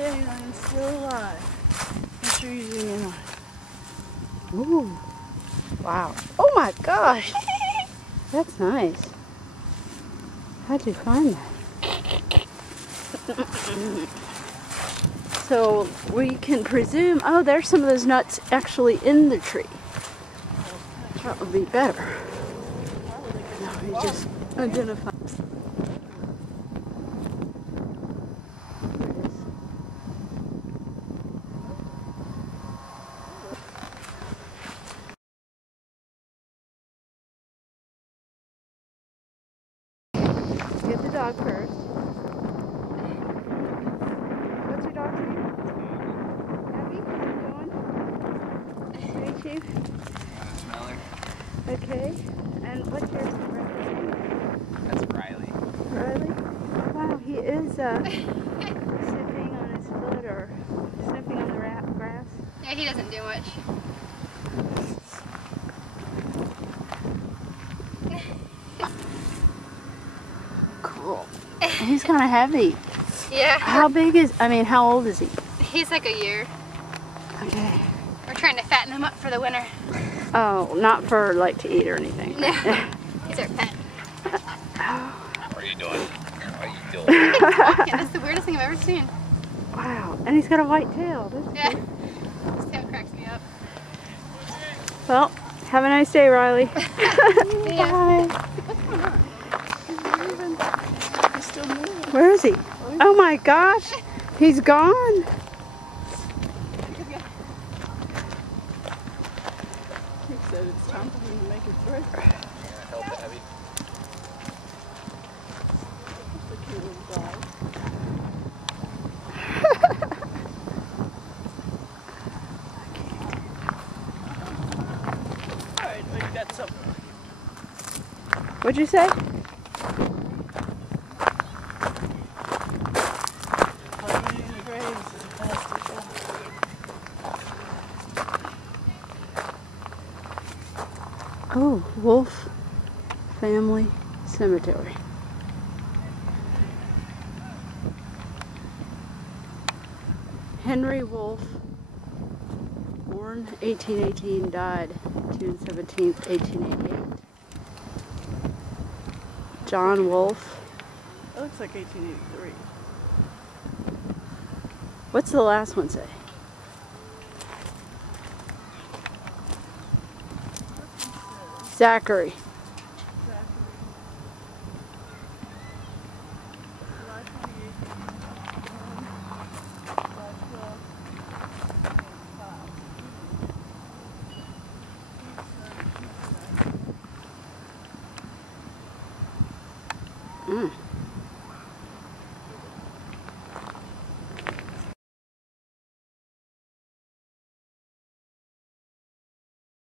dandelion's still alive. Make sure you zoom in on it. Ooh. Wow. Oh my gosh. That's nice. How'd you find that? So we can presume, oh, there's some of those nuts actually in the tree. That would be better. No, we just identify. Get the dog first. What's your dog's name? Abby? How you doing? Nice to meet you. Smeller. Okay. And what's your name? That's Riley. Riley? Wow, he is sniffing on his foot or sniffing on the grass. Yeah, he doesn't do much. Cool. He's kind of heavy. Yeah. How big is, how old is he? He's like a year. Okay. We're trying to fatten him up for the winter. Oh, not for like to eat or anything. No. He's our pet. What are you doing? What are you doing? That's the weirdest thing I've ever seen. Wow. And he's got a white tail. That's Yeah. cute. His tail cracks me up. Well, have a nice day, Riley. Yeah. Bye. What's going on? He's still moving. Where is he? Oh my gosh. He's gone. He said it's time for him to make it through. Help Abby. That's a cute little dog. Alright, well, you got something. What'd you say? Putting in the graves is the best to go. Oh, Wolf Family Cemetery. Henry Wolf, born 1818, died June 17th, 1888. John Wolf. It looks like 1883. What's the last one say? Zachary. Mm.